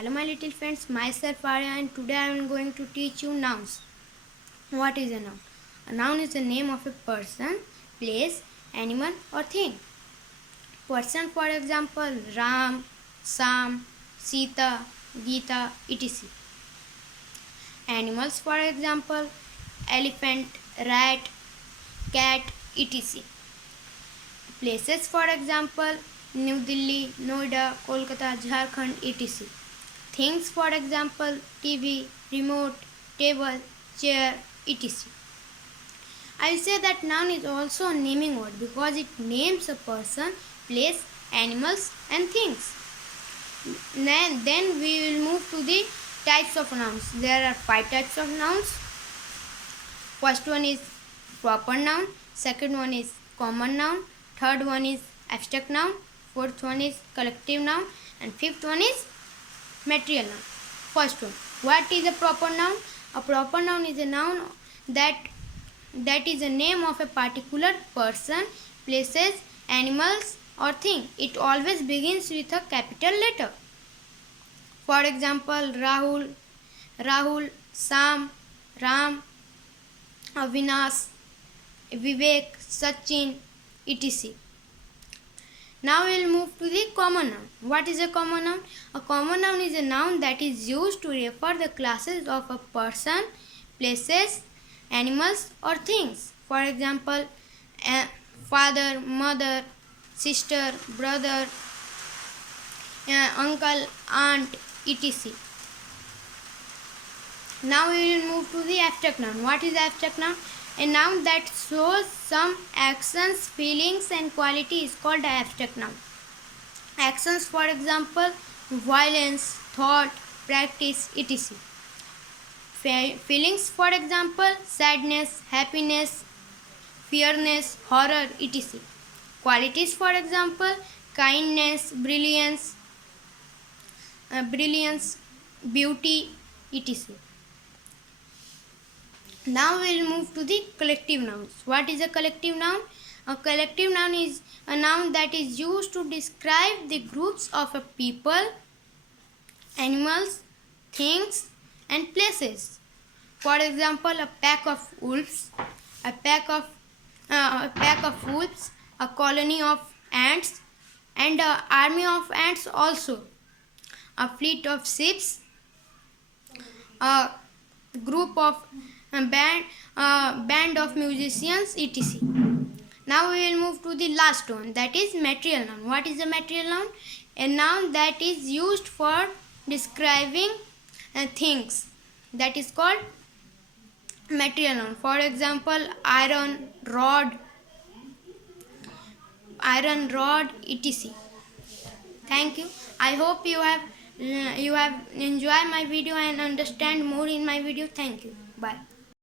Hello my little friends, myself Arya and today I am going to teach you nouns. What is a noun? A noun is the name of a person, place, animal or thing. Person, for example, Ram, Sam, Sita, Geeta, etc. Animals, for example, elephant, rat, cat, etc. Places, for example, New Delhi, Noida, Kolkata, Jharkhand, etc. Things, for example, TV, remote, table, chair, etc. I say that noun is also a naming word because it names a person, place, animals and things. Then we will move to the types of nouns. There are 5 types of nouns. First one is proper noun, second one is common noun, third one is abstract noun, fourth one is collective noun and fifth one is material noun. First one, what is a proper noun? A proper noun is a noun that is a name of a particular person, places, animals or thing. It always begins with a capital letter. For example, Rahul, Sam, Ram, Avinash, Vivek, Sachin, etc. Now we will move to the common noun. What is a common noun? A common noun is a noun that is used to refer the classes of a person, places, animals or things. For example, father, mother, sister, brother, uncle, aunt, etc. Now we will move to the abstract noun. What is abstract noun? A noun that shows some actions, feelings and quality is called abstract noun. Actions, for example, violence, thought, practice, etc. Feelings, for example, sadness, happiness, fearness, horror, etc. Qualities, for example, kindness, brilliance, beauty, etc. Now we will move to the collective nouns. What is a collective noun? A collective noun is a noun that is used to describe the groups of a people, animals, things and places. For example, a pack of wolves, a colony of ants and an army of ants also, a fleet of ships, a group of band of musicians, etc. Now we will move to the last one, that is material noun. What is a material noun? A noun that is used for describing things, that is called material noun. For example, iron rod, etc. Thank you. I hope you have enjoyed my video and understand more in my video. Thank you. Bye.